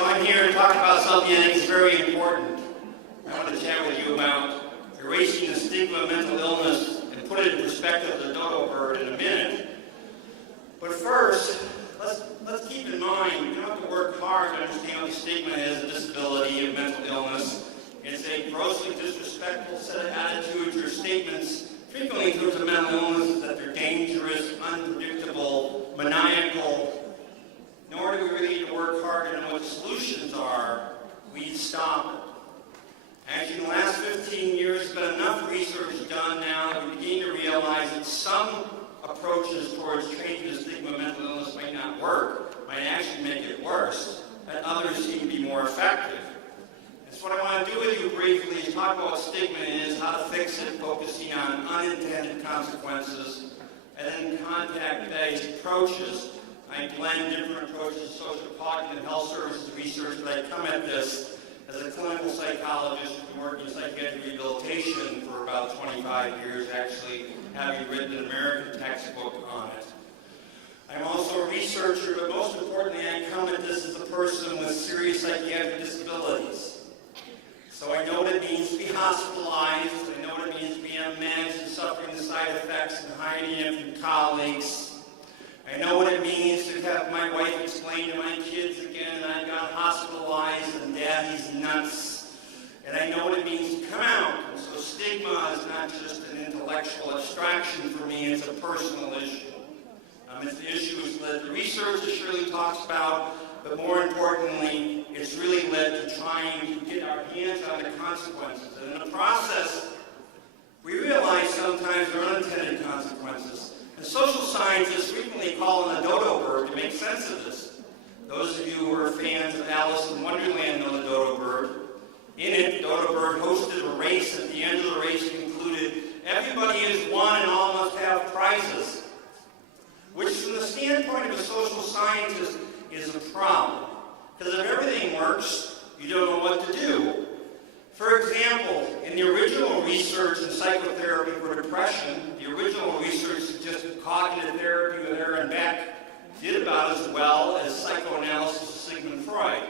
So I'm here to talk about something I think is very important. I want to chat with you about erasing the stigma of mental illness and put it in perspective of the dodo bird in a minute. But first, let's keep in mind, we don't have to work hard to understand what the stigma is, a disability, of mental illness. It's a grossly disrespectful set of attitudes or statements, frequently towards a mental illness, that they're dangerous, unpredictable, maniacal. Nor do we really need to work hard to know what the solutions are. We stop it. Actually, in the last 15 years, there's been enough research done now that we begin to realize that some approaches towards changing the stigma of mental illness might not work, might actually make it worse, and others seem to be more effective. And so what I want to do with you briefly is talk about what stigma is, how to fix it, focusing on unintended consequences, and then contact-based approaches. I blend different approaches to social cognitive health services research, but I come at this as a clinical psychologist who's been working in psychiatric rehabilitation for about 25 years, actually having written an American textbook on it. I'm also a researcher, but most importantly, I come at this as a person with serious psychiatric disabilities. So I know what it means to be hospitalized, I know what it means to be on meds and suffering the side effects and hiding it from colleagues. I know what it means to have my wife explain to my kids again that I got hospitalized and daddy's nuts. And I know what it means to come out. And so stigma is not just an intellectual abstraction for me, it's a personal issue. It's the issues that the research that Shirley talks about, but more importantly, it's really led to trying to get our hands on the consequences. And in the process, we realize sometimes there are unintended consequences. And social scientists frequently call on the dodo bird to make sense of this. Those of you who are fans of Alice in Wonderland know the dodo bird. In it, the dodo bird hosted a race. At the end of the race concluded, everybody is one and all must have prizes. Which from the standpoint of a social scientist is a problem. Because if everything works, you don't know what to do. For example, in the original research in psychotherapy for depression, the original research suggested cognitive therapy with Aaron Beck did about as well as psychoanalysis of Sigmund Freud.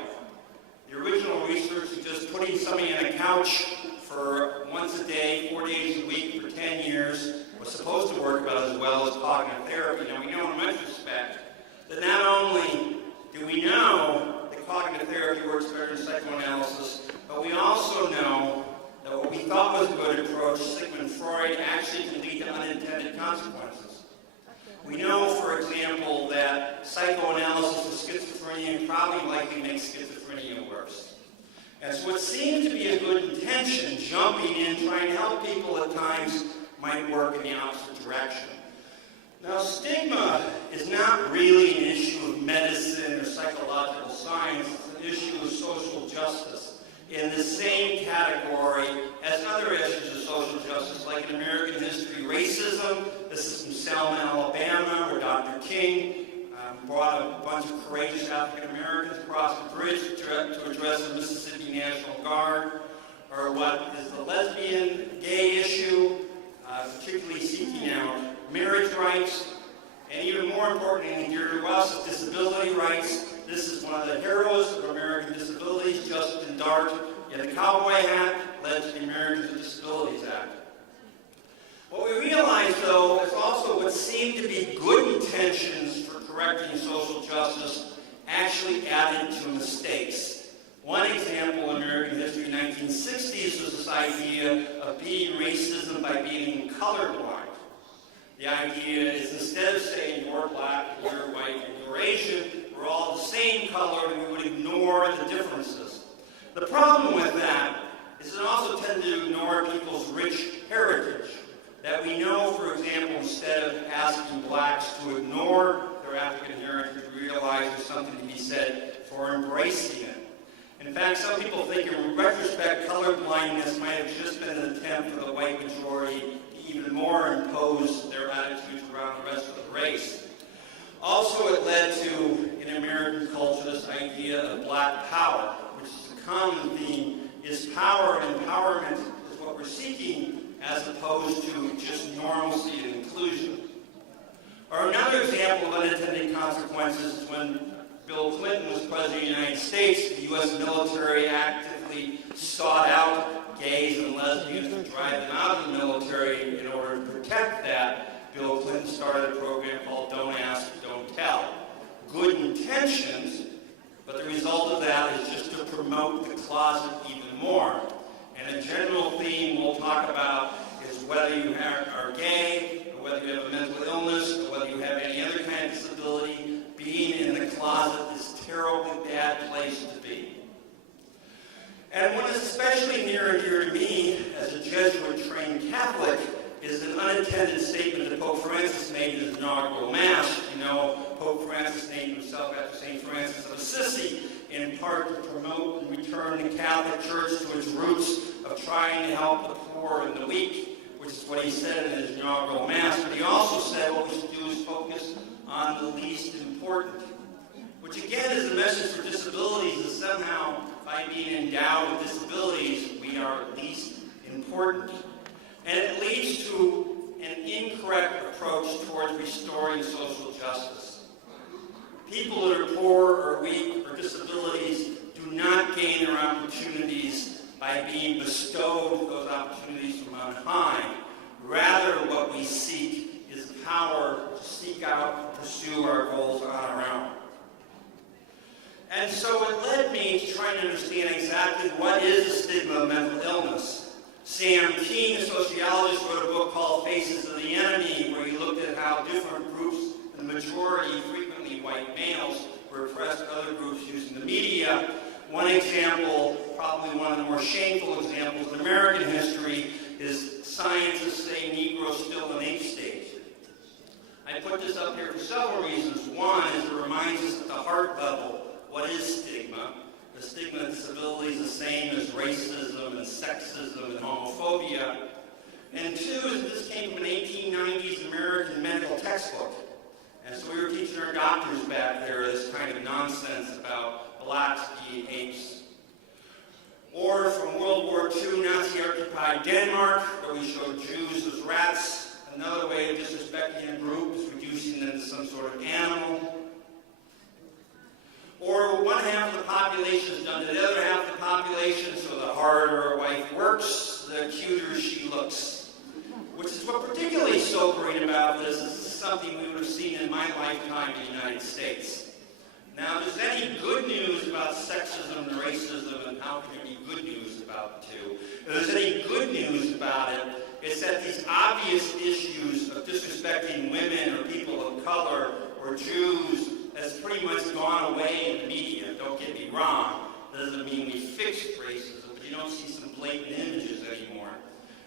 The original research suggests putting somebody on a couch for once a day, 4 days a week for 10 years was supposed to work about as well as cognitive therapy. Now we know in retrospect that not only do we know that cognitive therapy works better than psychoanalysis, but we also know that what we thought was a good approach, Sigmund Freud, actually can lead to unintended consequences. We know, for example, that psychoanalysis of schizophrenia probably likely makes schizophrenia worse. And so what seemed to be a good intention, jumping in, trying to help people at times, might work in the opposite direction. Now, stigma is not really an issue of medicine or psychological science. It's an issue of social justice, in the same category as other issues of social justice, like in American history, racism. This is from Selma, Alabama, where Dr. King brought a bunch of courageous African Americans across the bridge to address the Mississippi National Guard, or what is the lesbian, gay issue, particularly seeking out marriage rights, and even more importantly, dear to us, disability rights. This is one of the heroes of American disabilities, Justin Dart, in a cowboy hat, led to the Americans with Disabilities Act. What we realize, though, is also what seemed to be good intentions for correcting social justice actually added to mistakes. One example in American history in the 1960s was this idea of beating racism by being colorblind. The idea is instead of saying you're black, you're white, and you're Asian, we're all the same color and we would ignore the differences. The problem with that is it also tends to ignore people's rich heritage. That we know, for example, instead of asking blacks to ignore their African heritage, we realize there's something to be said for embracing it. In fact, some people think in retrospect colorblindness might have just been an attempt for the white majority to even more impose their attitudes around the rest of the race. Also, it led to, in American culture, this idea of black power, which is a common theme, is power and empowerment is what we're seeking as opposed to just normalcy and inclusion. Or another example of unintended consequences is when Bill Clinton was President of the United States, the U.S. military actively sought out gays and lesbians to drive them out of the military. In order to protect that, Bill Clinton started a program called Don't Ask, Don't Tell. Good intentions, but the result of that is just to promote the closet even more. And a general theme we'll talk about is whether you are gay, or whether you have a mental illness, or whether you have any other kind of disability, being in the closet is a terribly bad place to be. And what is especially near and dear to me, as a Jesuit-trained Catholic, is an unintended statement that Pope Francis made in his inaugural Mass. You know, Pope Francis named himself after St. Francis of Assisi, in part to promote and return the Catholic Church to its roots of trying to help the poor and the weak, which is what he said in his inaugural Mass. But he also said what we should do is focus on the least important, which again is a message for disabilities, that somehow by being endowed with disabilities, we are least important. And it leads to an incorrect approach towards restoring social justice. People that are poor or weak or disabilities do not gain their opportunities by being bestowed those opportunities from on high. Rather, what we seek is the power to seek out and pursue our goals on our own. And so it led me to trying to understand exactly what is the stigma of mental illness. Sam Keen, a sociologist, wrote a book called Faces of the Enemy, where he looked at how different groups, the majority, frequently white males, were oppressed other groups using the media. One example, probably one of the more shameful examples in American history, is scientists say Negroes still in ape stage. I put this up here for several reasons. One is it reminds us at the heart level, what is stigma? The stigma of disability is the same as racism and sexism and homophobia. And two is this came from an 1890s American medical textbook. And so we were teaching our doctors back there this kind of nonsense about blacks being apes. Or from World War II, Nazi-occupied Denmark, where we showed Jews as rats. Another way of disrespecting a group is reducing them to some sort of animal. Or one half of the population is done to the other half of the population, so the harder a wife works, the cuter she looks. Which is what particularly sobering about this is something we would have seen in my lifetime in the United States. Now, if there's any good news about sexism and racism, and how can there be good news about the two? If there's any good news about it, it's that these obvious issues of disrespecting women or people of color or Jews has pretty much gone away in the media. Don't get me wrong. That doesn't mean we fixed racism, but you don't see some blatant images anymore.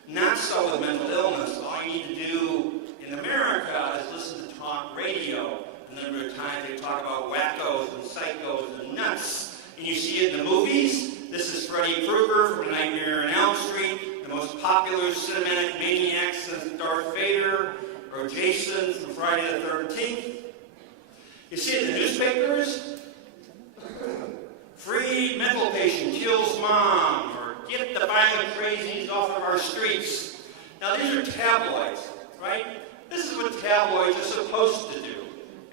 Not so with mental illness. All you need to do in America is listen to talk radio. A number of times they talk about wackos and psychos and nuts. And you see it in the movies. This is Freddy Krueger from Nightmare on Elm Street, the most popular cinematic maniac since Darth Vader, or Jason from Friday the 13th. You see it in the newspapers. Free mental patient kills mom, or get the violent crazies off of our streets. Now these are tabloids, right? This is what tabloids are supposed to do.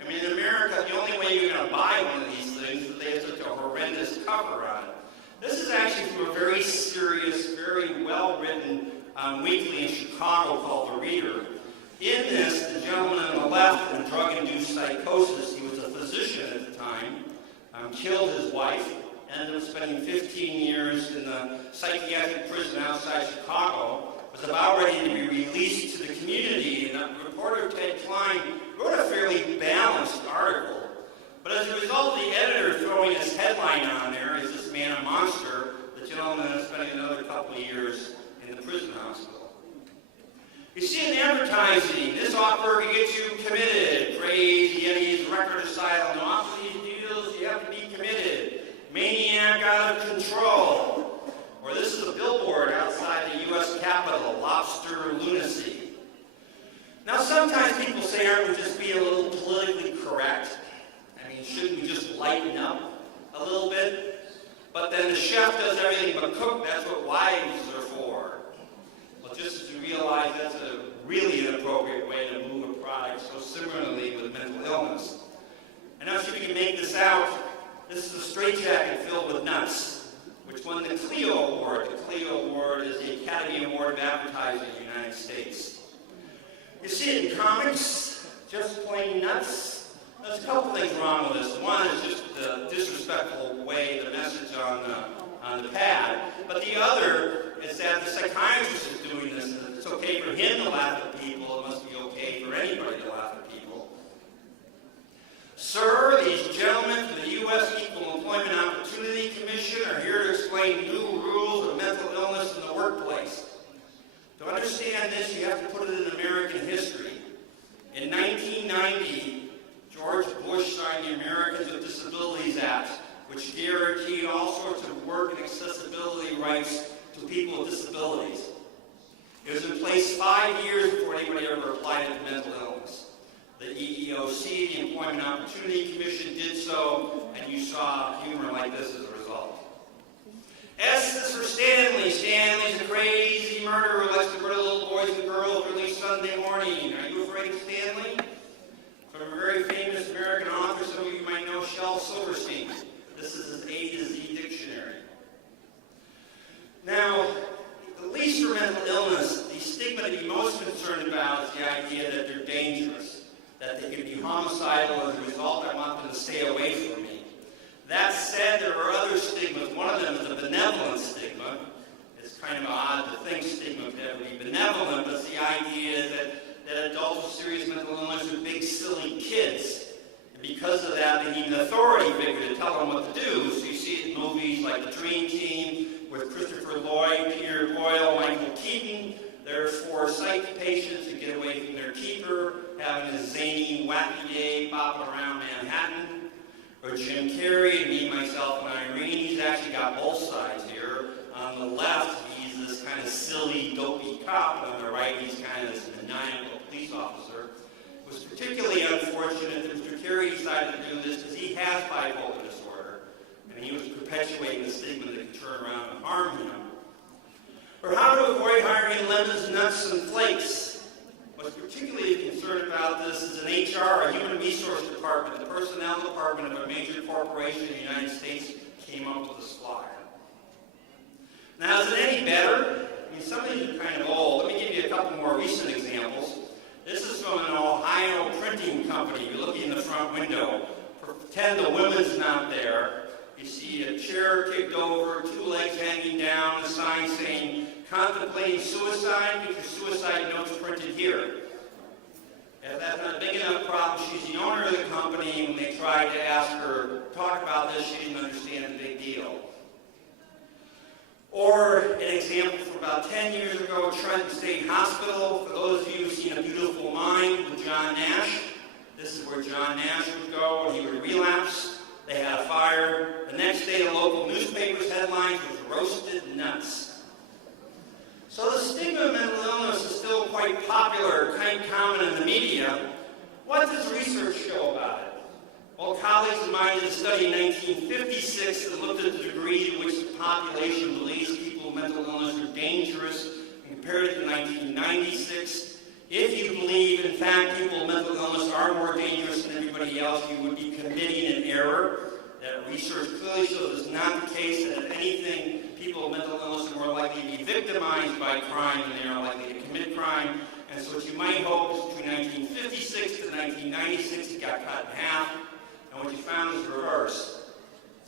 I mean, in America, the only way you're going to buy one of these things is they have such a horrendous cover on it. This is actually from a very serious, very well-written weekly in Chicago called The Reader. In this, the gentleman on the left in drug-induced psychosis, he was a physician at the time, killed his wife, ended up spending 15 years in the psychiatric prison outside Chicago, was about ready to be released to the community, and reporter Ted Klein wrote a fairly balanced article. But as a result of the editor throwing his headline on there, "Is this man a monster?" the gentleman is spending another couple of years in the prison hospital. You see in advertising, this offer to get you committed. Crazy Eddie's record asylum. To offer these deals, you have to be committed. Maniac out of control. Or this is a billboard outside the U.S. Capitol, lobster lunacy. Now sometimes people say, aren't we just being a little politically correct? I mean, shouldn't we just lighten up a little bit? But then the chef does everything but cook. That's what wives are for. Well, just to realize that's a really inappropriate way to move a product. So similarly with mental illness. And now see if you can make this out. This is a straitjacket filled with nuts, which won the Clio Award. The Clio Award is the Academy Award of Advertising in the United States. You see it in comics, just plain nuts. There's a couple things wrong with this. One is just the disrespectful way the message on the pad, but the other is that the psychiatrist is doing this. And it's okay for him to laugh at people. It must be okay for anybody to laugh at people. Sir, these gentlemen from the U.S. Equal Employment Opportunity Commission are here to explain new rules of mental illness in the workplace. To understand this, you have to put it in American history. In 1990, George Bush signed the Americans with Disabilities Act, which guaranteed all sorts of work and accessibility rights to people with disabilities. It was in place 5 years before anybody ever applied it to mental illness. The EEOC, the Employment Opportunity Commission, did so, and you saw humor like this as a result. S is for Stanley. Stanley's a crazy murderer who likes to murder little boys and girls early Sunday morning. Are you afraid of Stanley? From a very famous American author, some of you might know Shel Silverstein. This is his A to Z dictionary. Now, at least for mental illness, the stigma to be most concerned about is the idea that they're dangerous, that they can be homicidal. As a result, I want them to stay away from me. That said, there are other stigmas. One of them is the benevolence stigma. It's kind of odd to think stigma could ever be benevolent, but the idea is that adults with serious mental illness are big, silly kids. And because of that, they need an authority figure to tell them what to do. So you see it in movies like The Dream Team with Christopher Lloyd, Peter Boyle, Michael Keaton. They're for psych patients who get away from their keeper, having a zany, wacky day, bopping around Manhattan. Or Jim Carrey, and me, myself, and Irene. He's actually got both sides here. On the left, he's this kind of silly, dopey cop. On the right, he's kind of this maniacal police officer. It was particularly unfortunate that Mr. Carrey decided to do this because he has bipolar disorder, and he was perpetuating the stigma that could turn around and harm him. Or how to avoid hiring lemons, nuts, and flakes. What's particularly concerned about this is an HR, a human resource department, the personnel department of a major corporation in the United States came up with this flyer. Now, is it any better? I mean, some of these are kind of old. Let me give you a couple more recent examples. This is from an Ohio printing company. You're looking in the front window. Pretend the woman's not there. You see a chair kicked over, 2 legs hanging down, a sign saying, "Contemplating suicide, get your suicide notes printed here." If that's not a big enough problem, she's the owner of the company. When they tried to ask her to talk about this, she didn't understand the big deal. Or an example from about 10 years ago, Trenton State Hospital. For those of you who've seen A Beautiful Mind with John Nash, this is where John Nash would go when he would relapse. They had a fire. The next day, the local newspaper's headlines was "Roasted Nuts." So the stigma of mental illness is still quite popular, quite common in the media. What does research show about it? Well, colleagues of mine did a study in 1956 that looked at the degree to which the population believes people with mental illness are dangerous and compared it to 1996. If you believe, in fact, people with mental illness are more dangerous than everybody else, you would be committing an error. That research clearly shows it's not the case, that if anything, people with mental illness are more likely to be victimized by crime than they are likely to commit crime. And so what you might hope is between 1956 to 1996, it got cut in half. And what you found is the reverse.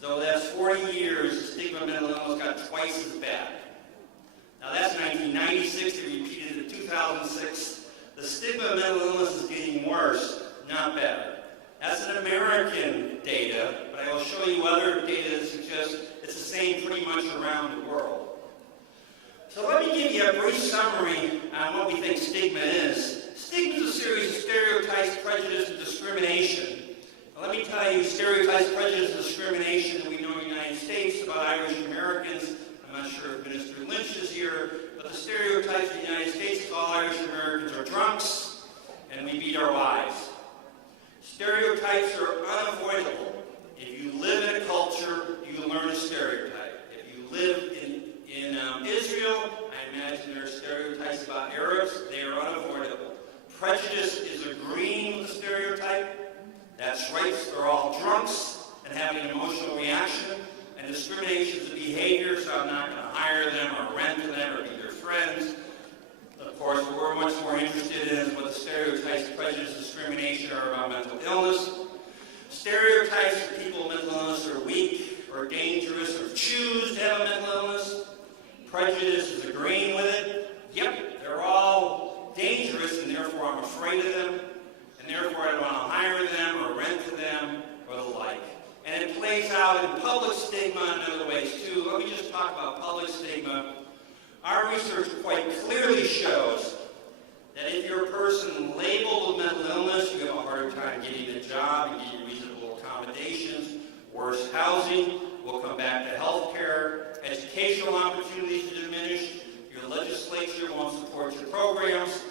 So that's 40 years, the stigma of mental illness got twice as bad. Now that's 1996, it repeated in 2006. The stigma of mental illness is getting worse, not better. That's an American data, but I will show you other data that suggests it's the same pretty much around the world. So let me give you a brief summary on what we think stigma is. Stigma is a series of stereotypes, prejudice, and discrimination. Now, let me tell you stereotypes, prejudice, and discrimination that we know in the United States about Irish Americans. I'm not sure if Minister Lynch is here, but the stereotypes in the United States is all Irish Americans are drunks, and we beat our wives. Stereotypes are unavoidable. If you live in a culture, you learn a stereotype. If you live in Israel, I imagine there are stereotypes about Arabs. They are unavoidable. Prejudice is agreeing with the stereotype. That's right, they're all drunks. And and having an emotional reaction, and discrimination is a behavior, so I'm not going to hire them or rent to them or be their friends. Of course, what we're much more interested in is what the stereotypes, prejudice, discrimination are about mental illness. Stereotypes for people with mental illness are weak or dangerous or choose to have a mental illness. Prejudice is agreeing with it. Yep, they're all dangerous and therefore I'm afraid of them, and therefore I don't want to hire them or rent to them or the like. And it plays out in public stigma and other ways too. Let me just talk about public stigma. Our research quite clearly shows that if you're a person labeled with mental illness, you have a harder time getting a job, you get reasonable accommodations, worse housing, we'll come back to health care, educational opportunities diminish, your legislature won't support your programs,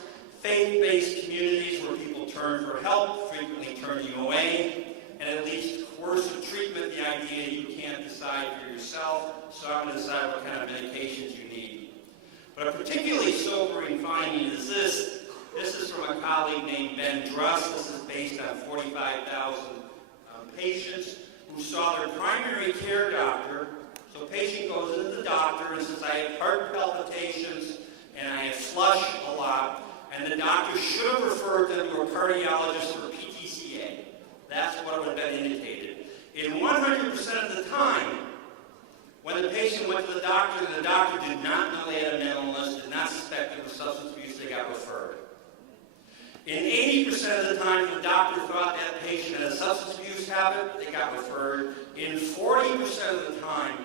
faith-based communities where people turn for help frequently turn you away, and at least coercive treatment, the idea you can't decide for yourself, so I'm going to decide what kind of medications you need. But a particularly sobering finding is this. This is from a colleague named Ben Druss. This is based on 45,000 patients who saw their primary care doctor. So a patient goes into the doctor and says, I have heart palpitations and I have flush a lot. And the doctor should have referred them to a cardiologist or PTCA. That's what would have been indicated. In 100% of the time, when the patient went to the doctor and the doctor did not know they had a mental illness, did not suspect it was substance abuse, they got referred. In 80% of the time, the doctor thought that patient had a substance abuse habit, they got referred. In 40% of the time,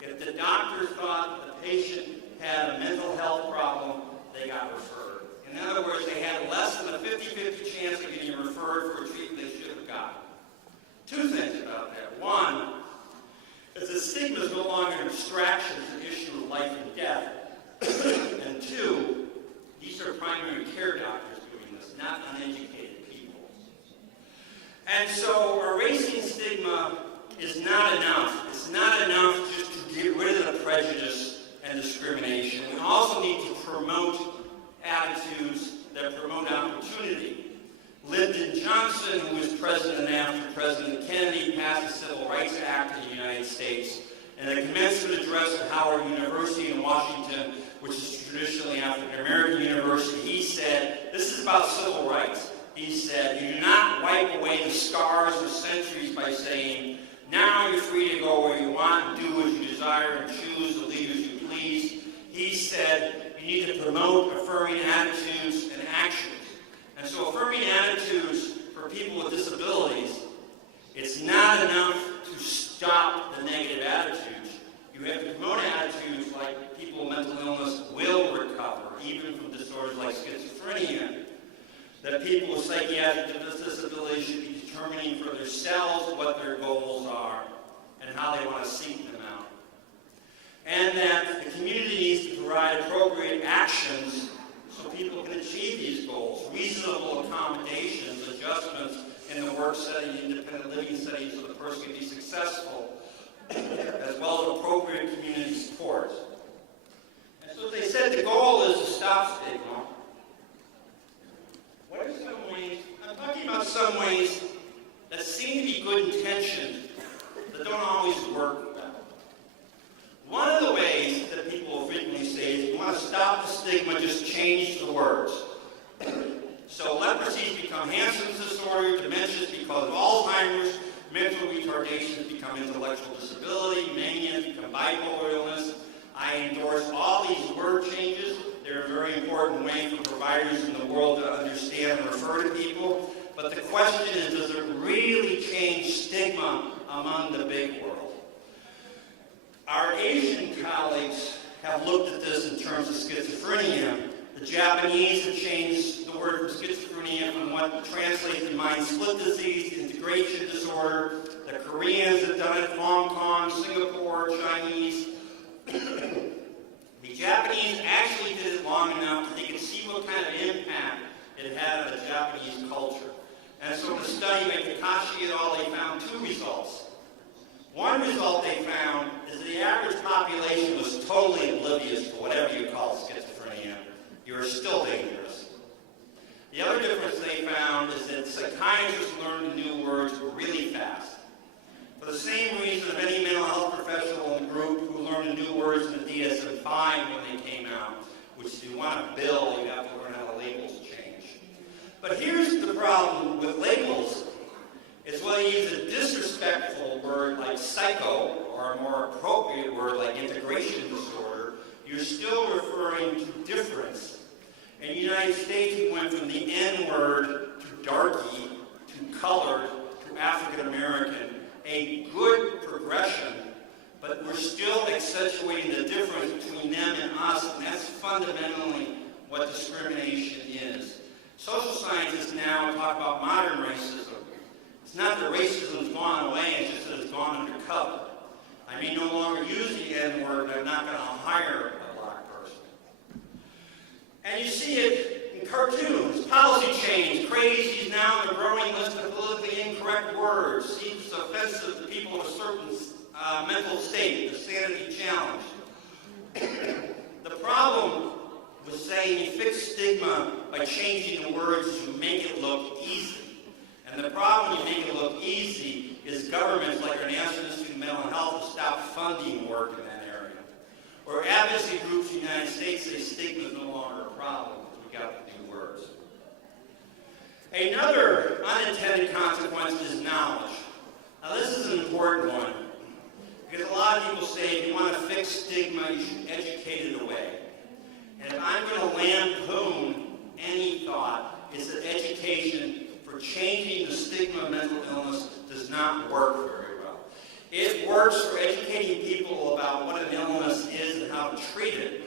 if the doctor thought the patient had a mental health problem, they got referred. In other words, they had less than a 50-50 chance of getting referred for a treatment they should have gotten. Two things about that. One, is the stigma is no longer an abstraction, it's an issue of life and death. And two, these are primary care doctors doing this, not uneducated people. And so erasing stigma is not enough. It's not enough just to get rid of the prejudice and discrimination. We also need to promote attitudes that promote opportunity. Lyndon Johnson, who was president after President Kennedy, passed the Civil Rights Act in the United States. And at a commencement address at Howard University in Washington, which is traditionally African-American university, he said, this is about civil rights. He said, you do not wipe away the scars of centuries by saying, now you're free to go where you want, do as you desire, and choose the leaders you please. He said, you need to promote affirming attitudes and actions. And so affirming attitudes for people with disabilities, it's not enough to stop the negative attitudes. You have to promote attitudes like people with mental illness will recover, even from disorders like schizophrenia. That people with psychiatric disabilities should be determining for themselves what their goals are and how they want to seek them out. And that the community needs to provide appropriate actions so people can achieve these goals, reasonable accommodations, adjustments in the work setting, independent living setting so the person can be successful, as well as appropriate community support. And so they said the goal is to stop stigma. What are some ways? I'm talking about some ways that seem to be good intentioned, that don't always work. One of the ways that people frequently say is, if you want to stop the stigma, just change the words. So leprosy become Hansen's disorder, dementias become Alzheimer's, mental retardations become intellectual disability, mania become bipolar illness. I endorse all these word changes. They're a very important way for providers in the world to understand and refer to people. But the question is, does it really change stigma among the big world? Our Asian colleagues have looked at this in terms of schizophrenia. The Japanese have changed the word for schizophrenia from what translates to mind split disease, integration disorder. The Koreans have done it, Hong Kong, Singapore, Chinese. The Japanese actually did it long enough that they could see what kind of impact it had on the Japanese culture. And so in a study by Takashi et al., they found two results. One result they found is that the average population was totally oblivious to whatever you call schizophrenia. You are still dangerous. The other difference they found is that psychiatrists learned the new words really fast. For the same reason of any mental health professional in the group who learned the new words in the DSM-5 when they came out, which if you want to bill, you have to learn how the labels change. But here's the problem with labels. It's whether you use a disrespectful word like psycho or a more appropriate word like integration disorder, you're still referring to difference. In the United States, we went from the N word to darky, to colored, to African American, a good progression, but we're still accentuating the difference between them and us, and that's fundamentally what discrimination is. Social scientists now talk about modern racism. It's not that racism's gone away, it's just that it's gone undercover. I may no longer use the N-word, but I'm not going to hire a black person. And you see it in cartoons. Policy change. Crazy is now on the growing list of politically incorrect words. Seems offensive to people in a certain mental state, the sanity challenge. The problem with saying you fix stigma by changing the words to make it look easy. And the problem when you make it look easy is governments like our National Institute of Mental Health will stop funding work in that area. Or advocacy groups in the United States say stigma is no longer a problem because we got the new words. Another unintended consequence is knowledge. Now this is an important one. Because a lot of people say if you want to fix stigma, you should educate it away. And if I'm going to lampoon any thought, it's that education for changing the stigma of mental illness does not work very well. It works for educating people about what an illness is and how to treat it,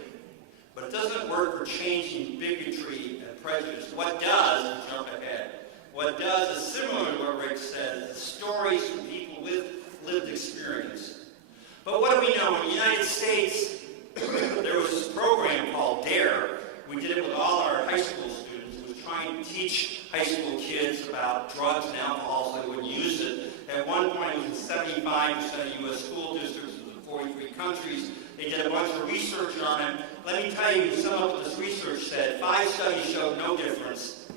but it doesn't work for changing bigotry and prejudice. What does, to jump ahead, what does is similar to what Rick said, is stories from people with lived experience. But what do we know? In the United States, there was this program called DARE. We did it with all our high school students. It was trying to teach high school kids about drugs and alcohol so they wouldn't use it. At one point, it was in 75% of U.S. school districts in 43 countries. They did a bunch of research on it. Let me tell you some of what this research said. 5 studies showed no difference.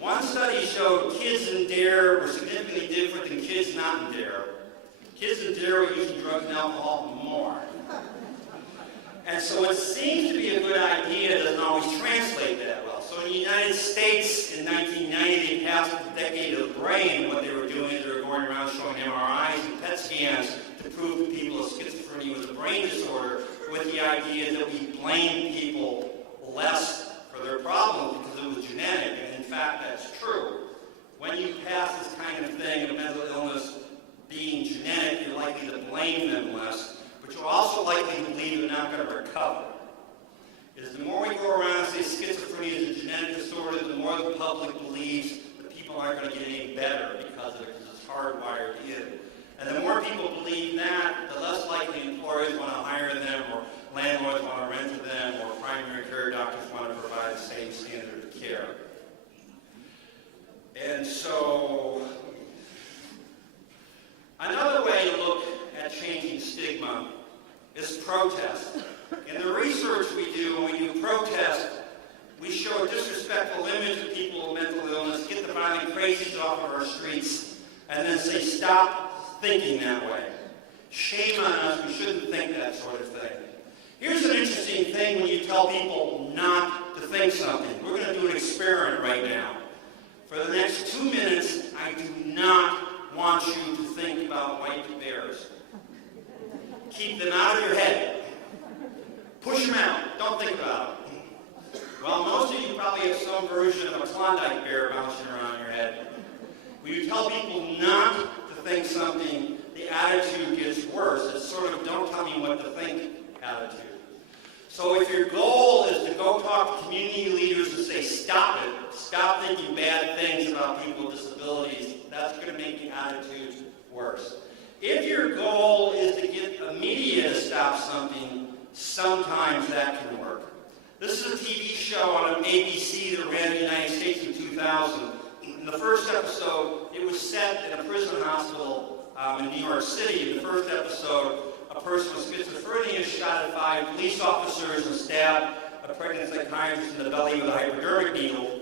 1 study showed kids in DARE were significantly different than kids not in DARE. Kids in DARE were using drugs and alcohol more. And so what seems to be a good idea doesn't always translate that well. So in the United States in 1990, they passed the decade of the brain. What they were doing is they were going around showing MRIs and PET scans to prove to people that schizophrenia was a brain disorder with the idea that we blame people less for their problems because it was genetic. And in fact, that's true. When you pass this kind of thing, a mental illness being genetic, you're likely to blame them less. But you're also likely to believe they're not going to recover. Because the more we go around and say schizophrenia is a genetic disorder, the more the public believes that people aren't going to get any better because of it, because it's hardwired in. And the more people believe that, the less likely employers want to hire them, or landlords want to rent to them, or primary care doctors want to provide the same standard of care. And so, another way to look at changing stigma is protest. In the research we do, when we do protest, we show a disrespectful image of people with mental illness, get the violent crazies off of our streets, and then say, stop thinking that way. Shame on us, we shouldn't think that sort of thing. Here's an interesting thing when you tell people not to think something. We're going to do an experiment right now. For the next 2 minutes, I do not want you to think about white bears. Keep them out of your head. Push them out. Don't think about it. Well, most of you probably have some version of a Klondike bear bouncing around your head. When you tell people not to think something, the attitude gets worse. It's sort of don't tell me what to think attitude. So if your goal is to go talk to community leaders and say, stop it, stop thinking bad things about people with disabilities, that's going to make the attitude worse. If your goal is to get the media to stop something, sometimes that can work. This is a TV show on ABC that ran in the United States in 2000. In the first episode, it was set in a prison hospital in New York City. In the first episode, a person with schizophrenia shot at 5 police officers and stabbed a pregnant psychiatrist in the belly with a hypodermic needle.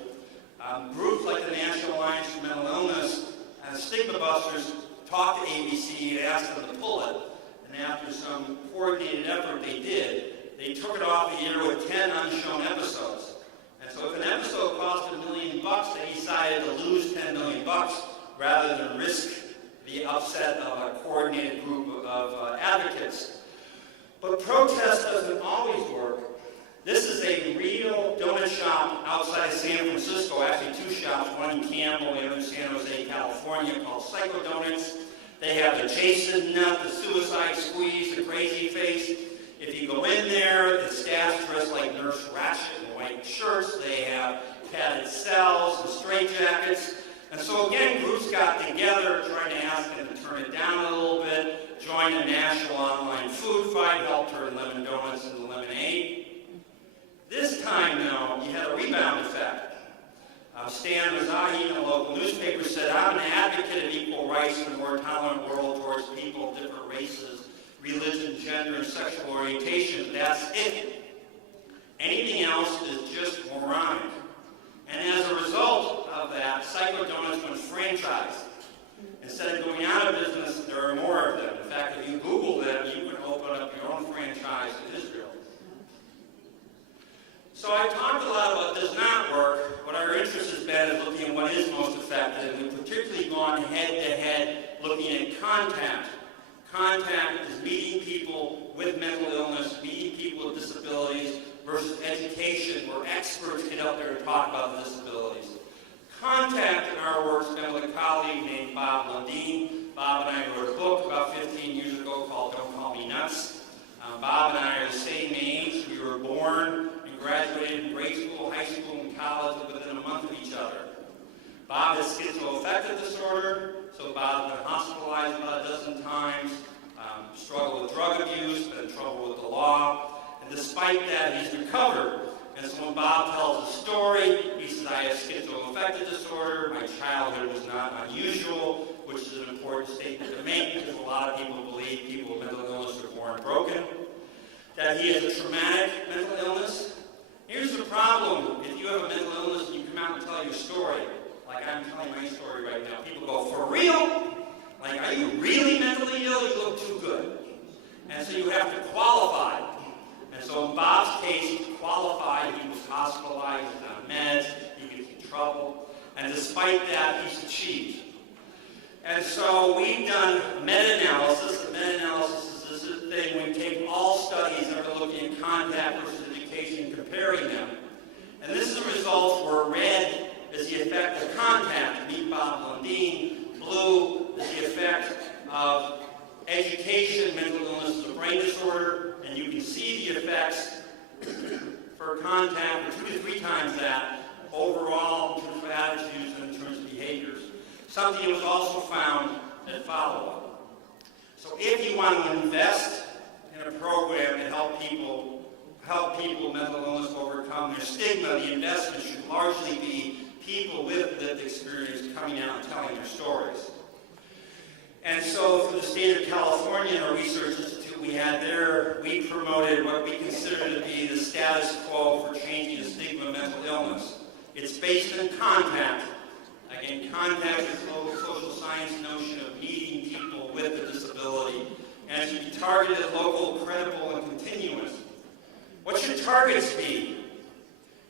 Groups like the National Alliance for Mental Illness and Stigma Busters talked to ABC and asked them to pull it, and after some coordinated effort they did, they took it off the air with 10 unshown episodes. And so if an episode cost $1 million, they decided to lose $10 million rather than risk the upset of a coordinated group of advocates. But protest doesn't always work. This is a real donut shop outside of San Francisco, actually 2 shops, one in Campbell, the other in San Jose, California, called Psycho Donuts. They have the Jason Nut, the Suicide Squeeze, the Crazy Face. If you go in there, the staff dressed like Nurse Ratched in white shirts. They have padded cells and straitjackets. And so again, groups got together trying to ask them to turn it down a little bit, join a national online food fight, help turn lemon donuts into lemonade. This time, though, you had a rebound effect. Stan Mazahi in a local newspaper said, "I'm an advocate of equal rights in a more tolerant world towards people of different races, religion, gender, and sexual orientation. That's it. Anything else is just moronic." And as a result of that, Psycho Donuts went franchised. Instead of going out of business, there are more of them. In fact, if you Google them, you can open up your own franchise in Israel. So I talked a lot about does not work. What our interest has been is looking at what is most effective. And we've particularly gone head-to-head looking at contact. Contact is meeting people with mental illness, meeting people with disabilities, versus education, where experts get out there and talk about the disabilities. Contact in our work has been with a colleague named Bob Lundeen. Bob and I wrote a book about 15 years ago called Don't Call Me Nuts. Bob and I are the same age. We were born and graduated in grade school, high school, and college within a month of each other. Bob has schizoaffective disorder, so Bob's been hospitalized about a dozen times, struggled with drug abuse, been in trouble with the law, and despite that, he's recovered. And so when Bob tells a story, he says, "I have schizoaffective disorder, my childhood was not unusual," which is an important statement to make because a lot of people believe people with mental illness are born broken. That he has a traumatic mental illness. Here's the problem. If you have a mental illness and you come out and tell your story, like I'm telling my story right now, people go, "For real? Like, are you really mentally ill? You look too good." And so you have to qualify. And so in Bob's case, he qualified. He was hospitalized, on meds, he gets in trouble. And despite that, he's achieved. And so we've done a meta-analysis. A meta-analysis is this thing when we take all studies that are looking at contact versus education, comparing them. And this is the results where red is the effect of contact, meet Bob Lundeen. Blue is the effect of education, mental illness is a brain disorder. And you can see the effects for contact, or 2 to 3 times that, overall in terms of attitudes and in terms of behaviors. Something that was also found at follow-up. So if you want to invest in a program to help people with mental illness overcome their stigma, the investment should largely be people with lived experience coming out and telling their stories. And so for the state of California, our research institute we had there, we promoted what we consider to be the status quo for changing the stigma of mental illness. It's based on contact. Again, contact is a local social science notion of meeting people with a disability. And it should be targeted, local, credible, and continuous. What should targets be?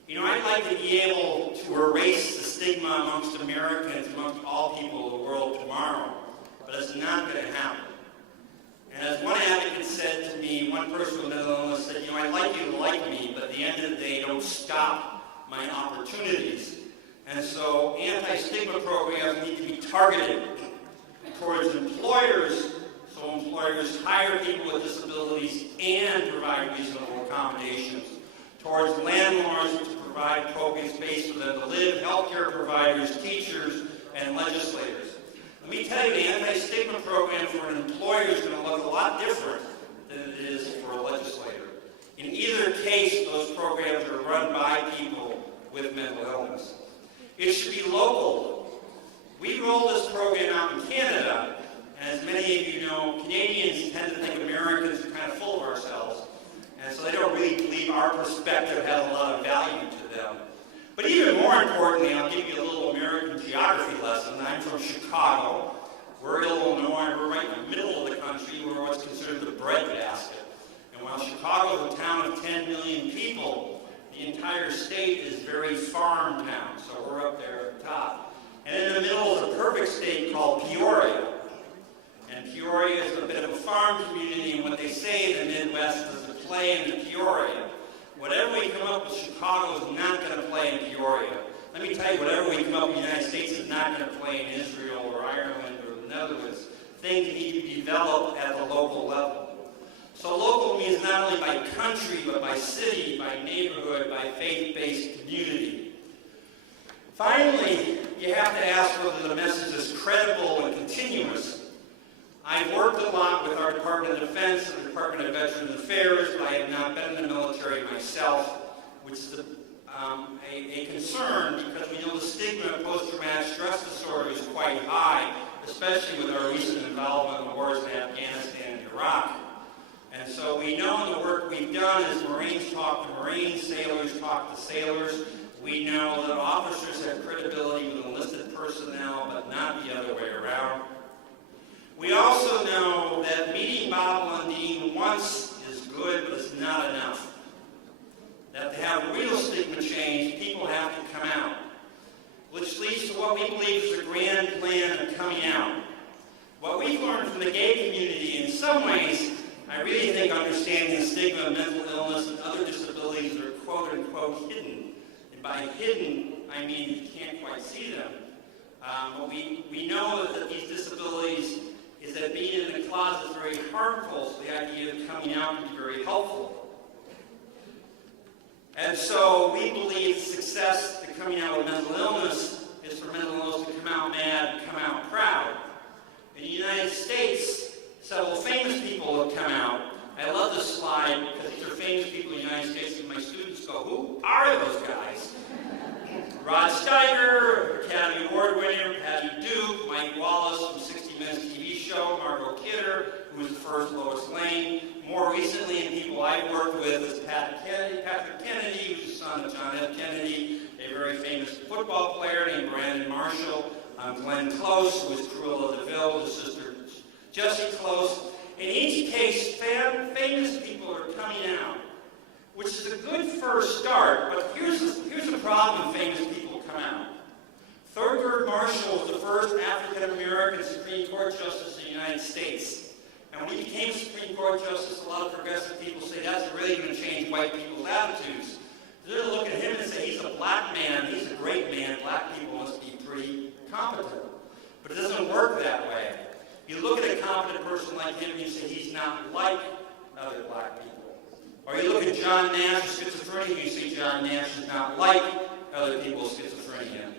You know, I'd like to be able to erase the stigma amongst Americans, amongst all people in the world tomorrow. But it's not going to happen. And as one advocate said to me, one person with mental illness said, "You know, I'd like you to like me, but at the end of the day, don't stop my opportunities." And so anti-stigma programs need to be targeted towards employers, so employers hire people with disabilities and provide reasonable accommodations. Towards landlords to provide appropriate space for them to live, healthcare providers, teachers, and legislators. Let me tell you, the anti-stigma program for an employer is going to look a lot different than it is for a legislator. In either case, those programs are run by people with mental illness. It should be local. We rolled this program out in Canada, and as many of you know, Canadians tend to think Americans are kind of full of ourselves, and so they don't really believe our perspective has a lot of value to them. But even more importantly, I'll give you a little American geography lesson. I'm from Chicago. We're Illinois, we're right in the middle of the country. We're what's considered the breadbasket. And while Chicago is a town of 10 million people, the entire state is very farm town, so we're up there at the top. And in the middle is a perfect state called Peoria. And Peoria is a bit of a farm community, and what they say in the Midwest is to play in Peoria. Whatever we come up with, Chicago is not going to play in Peoria. Let me tell you, whatever we come up with in the United States is not going to play in Israel or Ireland or the Netherlands. Things need to be developed at the local level. So local means not only by country, but by city, by neighborhood, by faith-based community. Finally, you have to ask whether the message is credible and continuous. I've worked a lot with our Department of Defense and the Department of Veterans Affairs, but I have not been in the military myself, which is a concern because we know the stigma of post-traumatic stress disorder is quite high, especially with our recent involvement in the wars in Afghanistan and Iraq. And so we know in the work we've done is Marines talk to Marines, sailors talk to sailors. We know that officers have credibility with enlisted personnel, but not the other way around. We also know that meeting Bob Lundeen once is good, but it's not enough. That to have real stigma change, people have to come out. Which leads to what we believe is the grand plan of coming out. What we've learned from the gay community, in some ways, I really think understanding the stigma of mental illness and other disabilities are quote-unquote hidden. And by hidden, I mean you can't quite see them. But we know that these disabilities is that being in the closet is very harmful, so the idea of coming out can be very helpful. And so we believe success in coming out with mental illness is for mental illness to come out mad and come out proud. In the United States, several famous people have come out. I love this slide because these are famous people in the United States, and my students go, who are those guys? Rod Steiger, Academy Award winner, Patty Duke, Mike Wallace from 60 Minutes TV show, Margot Kidder, who was the first Lois Lane. More recently, and people I've worked with is Patrick Kennedy, who's the son of John F. Kennedy, a very famous football player named Brandon Marshall. Glenn Close, who was Cruella DeVille, his sister Jessie Close. In each case, famous people are coming out, which is a good first start, but here's the problem when famous people come out. Thurgood Marshall was the first African-American Supreme Court Justice in the United States. And when he became Supreme Court Justice, a lot of progressive people say that's really going to change white people's attitudes. They're going to look at him and say he's a black man, he's a great man, black people must be pretty competent. But it doesn't work that way. You look at a competent person like him and you say he's not like other black people. Or you look at John Nash with schizophrenia and you say John Nash is not like other people with schizophrenia.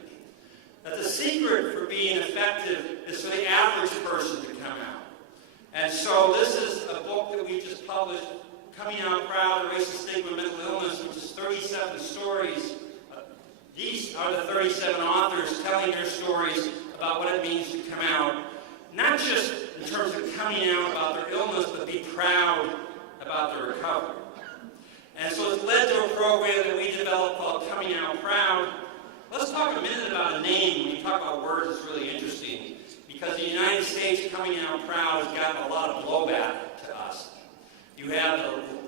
That the secret for being effective is for the average person to come out. And so this is a book that we just published, Coming Out Proud, Erasing Stigma, Mental Illness, which is 37 stories. These are the 37 authors telling their stories about what it means to come out. Not just in terms of coming out about their illness, but be proud about their recovery. And so it's led to a program that we developed called Coming Out Proud. Let's talk a minute about a name. When you talk about words, it's really interesting. Because in the United States, Coming Out Proud has gotten a lot of blowback to us. You have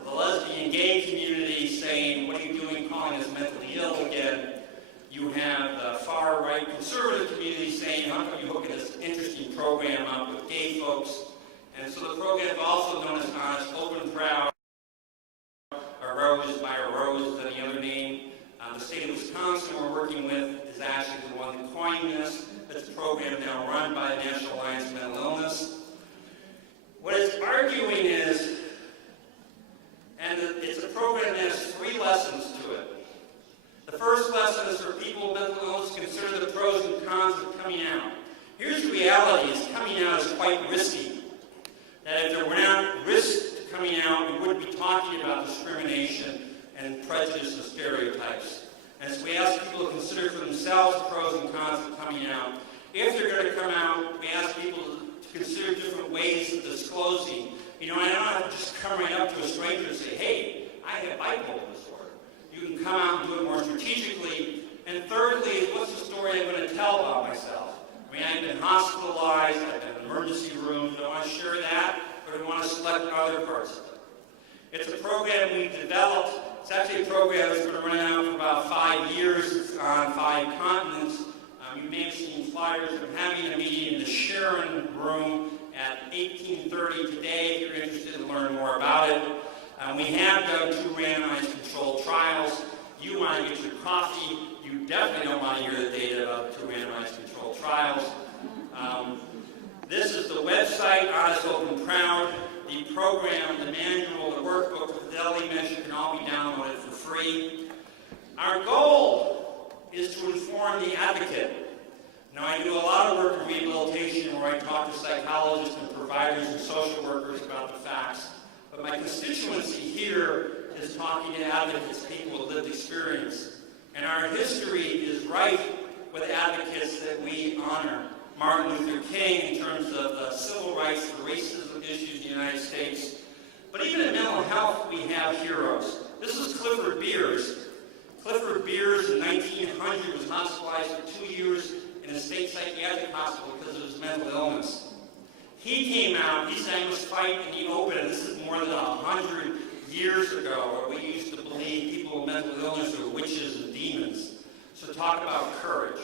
the lesbian gay community saying, what are you doing calling us mentally ill again? You have the far-right conservative community saying, how come you hooking this interesting program up with gay folks? And so the program is also known as Honest, Open, Proud, or Rose by a Rose is the other name. The state of Wisconsin we're working with is actually the one that coined this. This program now run by the National Alliance for Mental Illness. What it's arguing is, and it's a program that has 3 lessons to it. The first lesson is for people with mental illness to consider the pros and cons of coming out. Here's the reality, is coming out is quite risky. That if there were not risks to coming out, we wouldn't be talking about discrimination and prejudice and stereotypes. And so we ask people to consider for themselves the pros and cons of coming out. If they're going to come out, we ask people to consider different ways of disclosing. You know, I don't have to just come right up to a stranger and say, hey, I have bipolar disorder. You can come out and do it more strategically. And thirdly, what's the story I'm going to tell about myself? I mean, I've been hospitalized, I've been in emergency rooms. I want to share that, but I want to select other parts of it. It's a program we developed. It's actually a program that's going to run out for about 5 years. It's on 5 continents. You may have seen flyers. I'm having a meeting in the Sharon room at 18:30 today if you're interested in learning more about it. We have done 2 randomized controlled trials. You want to get your coffee. You definitely don't want to hear the data about the 2 randomized controlled trials. This is the website, Honest, Open, Proud. The program, the manual, the workbook, the fidelity measure can all be downloaded for free. Our goal is to inform the advocate. Now, I do a lot of work in rehabilitation where I talk to psychologists and providers and social workers about the facts. But my constituency here is talking to advocates, people with lived experience. And our history is rife with advocates that we honor. Martin Luther King in terms of the civil rights, the racism issues in the United States. But even in mental health, we have heroes. This is Clifford Beers. Clifford Beers in 1900 was hospitalized for 2 years in a state psychiatric hospital because of his mental illness. He came out, he sang this fight in the open, and this is more than 100 years ago, where we used to believe people with mental illness were witches and demons. So talk about courage.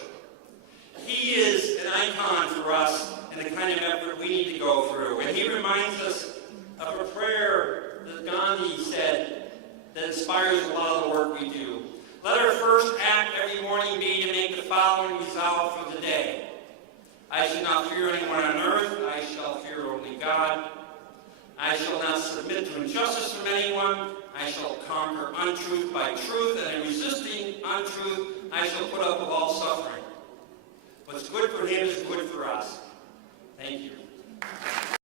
He is an icon for us and the kind of effort we need to go through. And he reminds us of a prayer that Gandhi said that inspires a lot of the work we do. Let our first act every morning be to make the following resolve for the day. I shall not fear anyone on earth. I shall fear only God. I shall not submit to injustice from anyone. I shall conquer untruth by truth, and in resisting untruth, I shall put up with all suffering. What's good for him is good for us. Thank you.